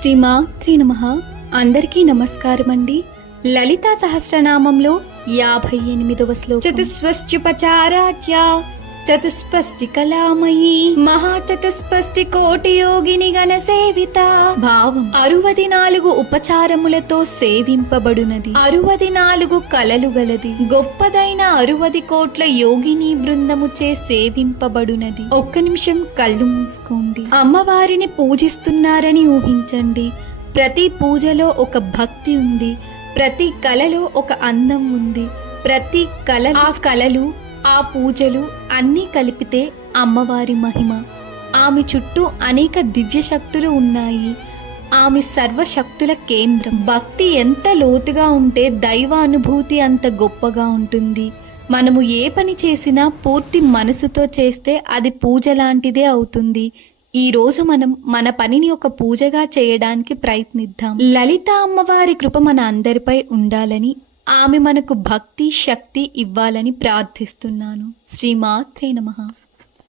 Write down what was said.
శ్రీమాత్రే నమః. అందరికీ నమస్కారం అండి. లలితా సహస్రనామంలో 58వ శ్లోకం. చతుస్వస్త్యుపచారాఢ్య చతుస్పష్టి కళామయీ మహాచతుస్పష్టి కోటి యోగిని గణ సేవిత. భావం: 64 ఉపచారములతో సేవింపబడునది, 64 కళలు గలది, గొప్పదైన 60 కోట్ల యోగిని బృందముచే సేవింపబడునది. ఒక్క నిమిషం కళ్ళు మూసుకోండి. అమ్మవారిని పూజిస్తున్నారని ఊహించండి. ప్రతి పూజలో ఒక భక్తి ఉంది, ప్రతి కళలో ఒక అందం ఉంది, ప్రతి కళ, ఆ కళలు, ఆ పూజలు అన్నీ కలిపితే అమ్మవారి మహిమ. ఆమె చుట్టూ అనేక దివ్య శక్తులు ఉన్నాయి. ఆమె సర్వశక్తుల కేంద్రం. భక్తి ఎంత లోతుగా ఉంటే దైవ అనుభూతి అంత గొప్పగా ఉంటుంది. మనము ఏ పని చేసినా పూర్తి మనసుతో చేస్తే అది పూజ లాంటిదే అవుతుంది. ఈ రోజు మనం మన పనిని ఒక పూజగా చేయడానికి ప్రయత్నిద్దాం. లలిత అమ్మవారి కృప మన అందరిపై ఉండాలని, ఆమె మనకు భక్తి శక్తి ఇవ్వాలని ప్రార్థిస్తున్నాను. శ్రీమాత్రే నమః.